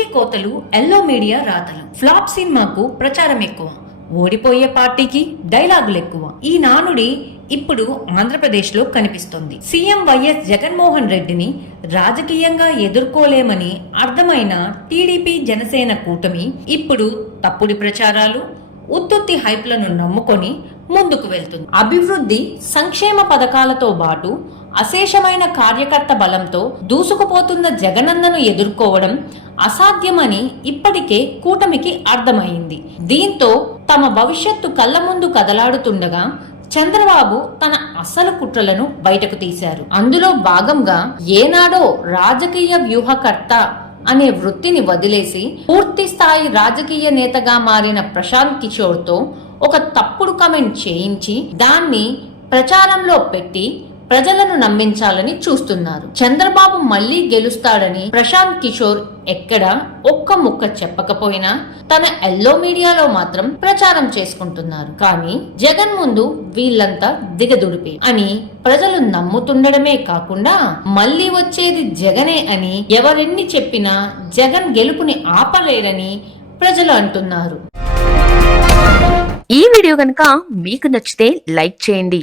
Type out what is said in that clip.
పీకే కోతలు yellow media రాతలు. Flop సినిమాకు ప్రచారం ఎక్కువ. ఓడిపోయే పార్టీకి డైలాగులు ఎక్కువ. ఈ నానుడి ఇప్పుడు ఆంధ్రప్రదేశ్లో కనిపిస్తోంది. సీఎం వైఎస్ జగన్మోహన్ రెడ్డిని రాజకీయంగా ఎదుర్కోలేమని అర్థమైన టీడీపీ జనసేన కూటమి ఇప్పుడు తప్పుడు ప్రచారాలు ఉత్తుత్తి హైప్లను నమ్ముకొని ముందుకు వెళ్తుంది. అభివృద్ధి సంక్షేమ పథకాలతో పాటు అశేషమైన కార్యకర్త బలంతో దూసుకుపోతున్న జగనన్నను ఎదుర్కోవడం అసాధ్యమని ఇప్పటికే కూటమికి అర్థమైంది. దీంతో తమ భవిష్యత్తు కళ్ళ ముందు కదలాడుతుండగా చంద్రబాబు తన అసలు కుట్రలను బయటకు తీశారు. అందులో భాగంగా ఏనాడో రాజకీయ వ్యూహకర్త అనే వృత్తిని వదిలేసి పూర్తి స్థాయి రాజకీయ నేతగా మారిన ప్రశాంత్ కిషోర్తో ఒక తప్పుడు కమెంట్ చేయించి దాన్ని ప్రచారంలో పెట్టి ప్రజలను నమ్మించాలని చూస్తున్నారు. చంద్రబాబు మళ్ళీ గెలుస్తాడని ప్రశాంత్ కిషోర్ ఎక్కడ ఒక్క ముక్క చెప్పకపోయినా తన ఎల్లో మీడియాలో మాత్రం ప్రచారం చేసుకుంటున్నారు. కానీ జగన్ ముందు వీళ్ళంతా దిగదుడిపి అని ప్రజలు నమ్ముతుండడమే కాకుండా మళ్ళీ వచ్చేది జగనే అని ఎవరెన్ని చెప్పినా జగన్ గెలుపుని ఆపలేరని ప్రజలు అంటున్నారు. ఈ వీడియో కనుక మీకు నచ్చితే లైక్ చేయండి.